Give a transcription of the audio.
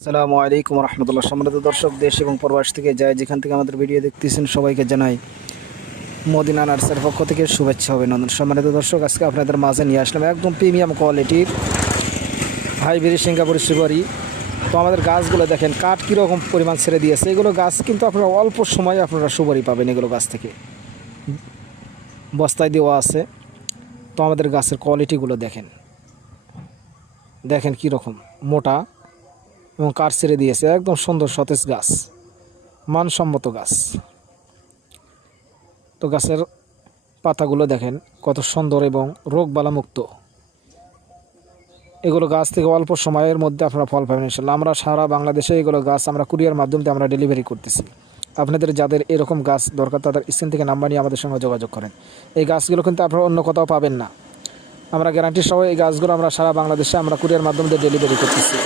আসসালামু আলাইকুম রহমতুল্লাহ। সম্মানিত দর্শক, দেশ এবং প্রবাস থেকে যায় যেখান থেকে আমাদের ভিডিও দেখতেছেন সবাইকে জানাই মদিনা নার্সের পক্ষ থেকে শুভেচ্ছা অভিনন্দন। সম্মানিত দর্শক, আজকে আপনাদের মাঝে নিয়ে আসলাম একদম প্রিমিয়াম কোয়ালিটির হাইব্রিড সিঙ্গাপুরি সুপারি। তো আমাদের গাছগুলো দেখেন কাঠ কীরকম পরিমাণ ছেড়ে দিয়েছে। এগুলো গাছ কিন্তু আপনারা অল্প সময়ে আপনারা সুপারি পাবেন এগুলো গাছ থেকে, বস্তায় দেওয়া আছে। তো আমাদের গাছের কোয়ালিটিগুলো দেখেন দেখেন কীরকম মোটা এবং কাঠ ছেড়ে দিয়েছে, একদম সুন্দর সতেজ গাছ, মানসম্মত গাছ। তো গাছের পাতাগুলো দেখেন কত সুন্দর এবং রোগবালামুক্ত। এগুলো গাছ থেকে অল্প সময়ের মধ্যে আপনারা ফল পাবেন ইনশাল্লাহ। আমরা সারা বাংলাদেশে এগুলো গাছ আমরা কুরিয়ার মাধ্যমে আমরা ডেলিভারি করতেছি। আপনাদের যাদের এরকম গাছ দরকার তাদের স্ক্রিন থেকে নাম্বার নিয়ে আমাদের সঙ্গে যোগাযোগ করেন। এই গাছগুলো কিন্তু আপনারা অন্য কোথাও পাবেন না। আমরা গ্যারান্টি সহ এই গাছগুলো আমরা সারা বাংলাদেশে আমরা কুরিয়ার মাধ্যমে ডেলিভারি করতেছি।